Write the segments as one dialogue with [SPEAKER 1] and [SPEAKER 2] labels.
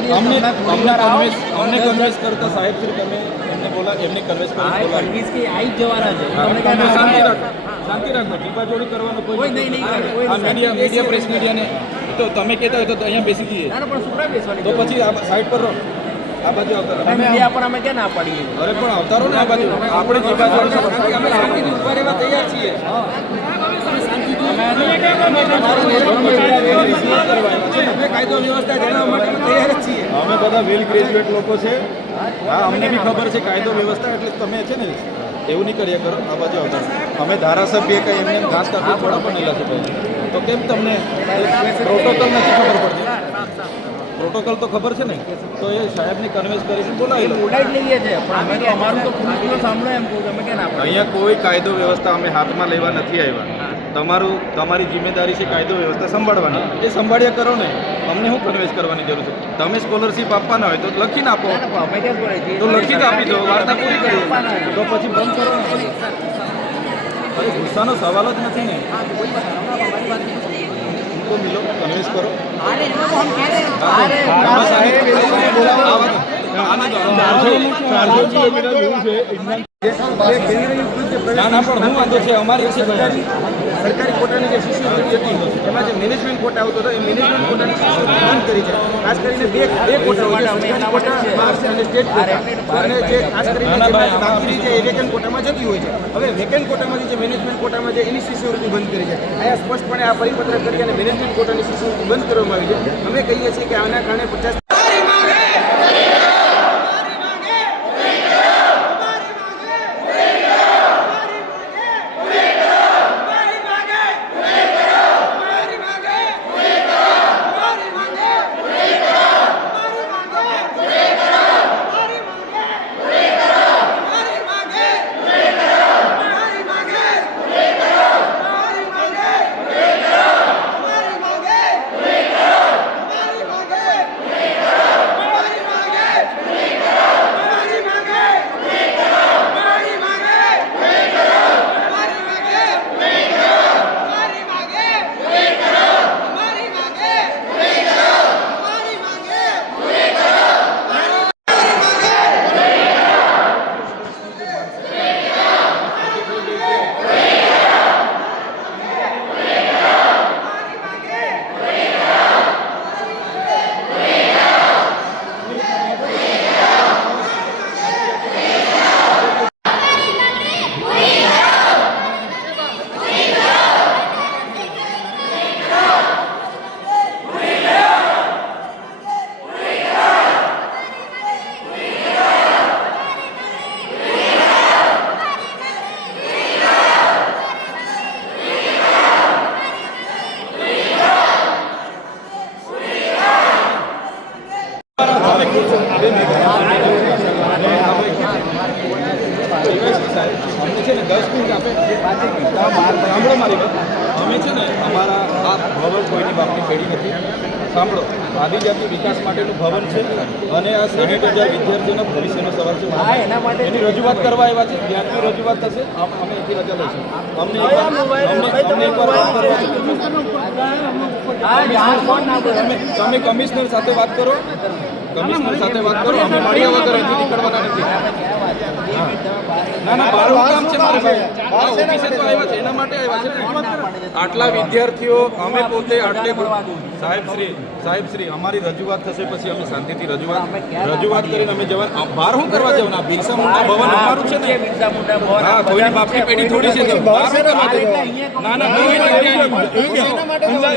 [SPEAKER 1] કરીએ
[SPEAKER 2] અમને અમને
[SPEAKER 1] થોડી વાર આવો.
[SPEAKER 2] કન્વિન્સ અમને કન્વિન્સ કરતા સાહેબ શ્રી તમે એમને બોલા એમને કન્વિન્સ કરો
[SPEAKER 1] કે આવી જવાના છે.
[SPEAKER 2] તમે શાંતિ. રાખો. શાંતિ રાખો. ટીપાજોડી કરવાનો કોઈ
[SPEAKER 1] નહીં, નહીં
[SPEAKER 2] આ મીડિયા મીડિયા પ્રેસ મીડિયાને તો તમે કહેતા હોય તો અહીંયા બેસી જઈએ.
[SPEAKER 1] ના, ના, પણ શું બેસવાની
[SPEAKER 2] તો પછી આ સાઈડ પર રહો. આ બાજુ આવતા રહો.
[SPEAKER 1] અમે મીડિયા પર અમે ક્યાં ના પાડીએ?
[SPEAKER 2] અરે પણ આવતા રહો ને આ બાજુ. આપણે ટીપાજોડી અમે શાંતિથી ઊભા રહેવા તૈયાર છીએ. કાયદો વ્યવસ્થા જાણવા માટે તૈયાર જ છીએ અમે બધા વેલ ગ્રેજ્યુએટ લોકો છે. હા અમને બી ખબર છે કાયદો વ્યવસ્થા એટલે તમે છે ને એવું નહીં કરીએ કરો. આ બાજુ આવતા અમે ધારાસભ્ય કંઈ એમને એમ ઘાસ કાપી થોડા પણ નહીં લાગતું તો કેમ તમને પ્રોટોકોલ નથી ખબર પડતી? પ્રોટોકોલ તો ખબર છે ને? તો એ સાહેબને કન્વિન્સ કરીને બોલાવી
[SPEAKER 1] બોલાવી લઈએ છે પણ અમે તો અમારું તો સાંભળો એમ કહું તમે કે ના
[SPEAKER 2] અહીંયા કોઈ કાયદો વ્યવસ્થા અમે હાથમાં લેવા નથી આવ્યા. તમારું તમારી જિમ્મેદારી છે કાયદો વ્યવસ્થા સંભાળવાની. એ સંભાળ્યા કરો ને. અમને શું કન્વેન્સ કરવાની જરૂર છે. તમે સ્કોલરશિપ આપવાના હોય તો લખીને આપો.
[SPEAKER 1] તો છીએ?
[SPEAKER 2] તો લખીને આપી દો. વાર્તા પૂરી કરી તો પછી બંધ કરો અરે ગુસ્સાનો સવાલ જ નથી ને. તો મિલો કન્વિન્સ કરો. હું છે. ભાઈ.
[SPEAKER 3] સરકારી કોટાની જે શિષ્યવૃત્તિ હતી એમાં જે મેનેજમેન્ટ કોટા આવતો હતો એ મેનેજમેન્ટ કોટાની શિષ્યવૃત્તિ બંધ કરી છે. ખાસ કરીને બે બે કોટા હોય સરકારી કોટા અને સ્ટેટ કોટા. અને જે ખાસ કરીને છે એ વેકેન્ટ કોટામાં જતી હોય છે. હવે વેકેન્ટ કોટામાંથી જે મેનેજમેન્ટ કોટામાં છે એની શિષ્યવૃત્તિ બંધ કરી છે. અહીંયા સ્પષ્ટપણે આ પરિપત્ર કરી અને મેનેજમેન્ટ કોટાની શિષ્યવૃત્તિ બંધ કરવામાં આવી છે. અમે કહીએ છીએ કે આના કારણે પચાસ
[SPEAKER 2] સાંભળો મારી અમે છે ને અમારા આ ભવન કોઈની બાપની પેઢી નથી. સાંભળો આદિજાતિ વિકાસ માટેનું ભવન છે અને આ સાઠ હજાર વિદ્યાર્થીઓના ભવિષ્યનો સવાલ છે.
[SPEAKER 1] એના
[SPEAKER 2] રજૂઆત કરવા આવ્યા છે જ્યાંથી રજૂઆત થશે અમે એથી રજા લઈશું. અમને? તમે કમિશનર સાથે વાત કરો. કમિશનર સાથે વાત કરો. અમે મળ્યા વગર અહીંથી નીકળવાના નથી. ના ના મારું કામ છે મારે ભાઈ. આટલા વિદ્યાર્થીઓ અમે પોતે આટલે સાહેબ શ્રી સાહેબ શ્રી અમારી રજૂઆત થશે પછી અમે શાંતિથી રજૂઆત રજૂઆત કરીને અમે જવા બહાર શું કરવા જવાના બિરસા મુંડા ભવન અમારું છે ને?
[SPEAKER 1] બિરસા મુંડા ભવન.
[SPEAKER 2] હા કોઈની બાપની પેઢી થોડી છે જવાનું? ના ના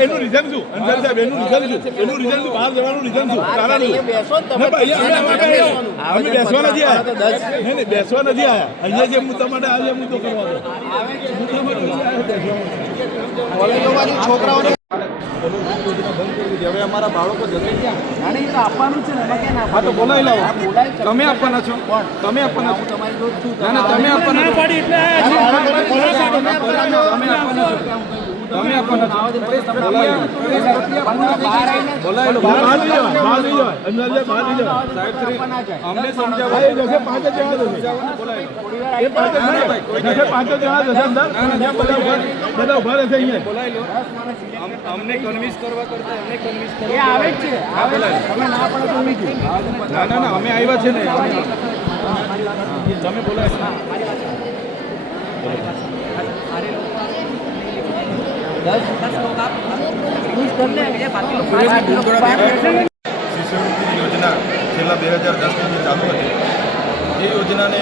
[SPEAKER 4] એનું રીઝન શું? અંસાર સાહેબ એનું રીઝન શું? એનું રીઝન શું? બહાર જવાનું રીઝન શું? કારણ
[SPEAKER 1] અહીંયા બેસો તમે.
[SPEAKER 4] ના, આના માટે આવ્યા. અમે બેસવા નથી આવ્યા. નહીં નહીં બેસવા નથી આવ્યા. અહીંયા જે હું તમારે આજે મુદ્દો કરવા દો
[SPEAKER 2] હવે અમારા બાળકો
[SPEAKER 1] તો આપવાનું છે
[SPEAKER 2] હા તમે આપવાના છો તમે આપવાના તમે આપવાના
[SPEAKER 4] એટલે
[SPEAKER 2] તમે આપવાના છો
[SPEAKER 1] તમે આપવાના છો અમને કન્વિન્સ કરવા કરતા કન્વિન્સ કરવા આવે છે. બોલાવી ના ના ના અમે આવ્યા છે ને. તમે બોલાવી
[SPEAKER 2] શિષ્યવૃત્તિ યોજના છેલ્લા બે હજાર દસથી ચાલુ હતી એ યોજનાને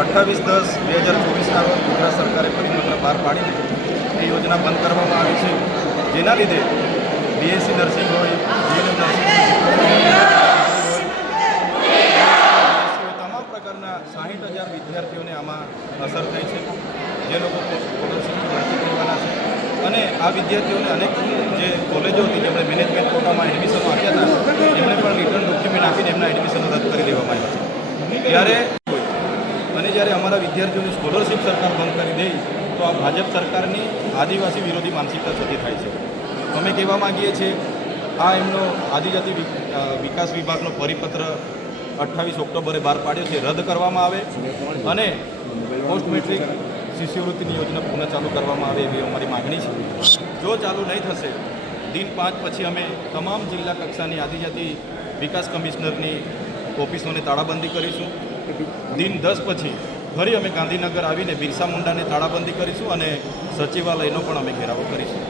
[SPEAKER 2] અઠ્ઠાવીસ દસ બે હજાર ચોવીસના રોજ ગુજરાત સરકારે પરિપત્ર બહાર પાડી એ યોજના બંધ કરવામાં આવી છે જેના લીધે બીએસસી નર્સિંગ હોય જીએનએમ નર્સિંગ તમામ પ્રકારના સાહીઠ હજાર વિદ્યાર્થીઓને આમાં અસર થઈ છે. જે લોકો છે અને આ વિદ્યાર્થીઓને અનેક જે કોલેજો હતી જેમણે મેનેજમેન્ટ કોટામાં એડમિશનો આપ્યા હતા, એમણે પણ રિટર્ન ડોક્યુમેન્ટ આપીને એમના એડમિશનો રદ કરી દેવામાં આવ્યા છે ત્યારે અને જ્યારે અમારા વિદ્યાર્થીઓની સ્કોલરશિપ સરકાર બંધ કરી દે, તો આ ભાજપ સરકારની આદિવાસી વિરોધી માનસિકતા થતી થાય છે. અમે કહેવા માગીએ છીએ, આ એમનો આદિજાતિ વિકાસ વિભાગનો પરિપત્ર અઠ્ઠાવીસ ઓક્ટોબરે બહાર પાડ્યો છે. રદ કરવામાં આવે અને પોસ્ટ મેટ્રિક શિષ્યવૃત્તિની યોજના પુનઃ ચાલુ કરવામાં આવે એવી અમારી માગણી છે. જો ચાલુ નહીં થશે, દિન પાંચ પછી અમે તમામ જિલ્લા કક્ષાની આદિજાતિ વિકાસ કમિશનરની ઓફિસોને તાળાબંધી કરીશું. દિન દસ પછી ફરી અમે ગાંધીનગર આવીને બિરસા મુંડાને તાળાબંધી કરીશું અને સચિવાલયનો પણ અમે ઘેરાવો કરીશું.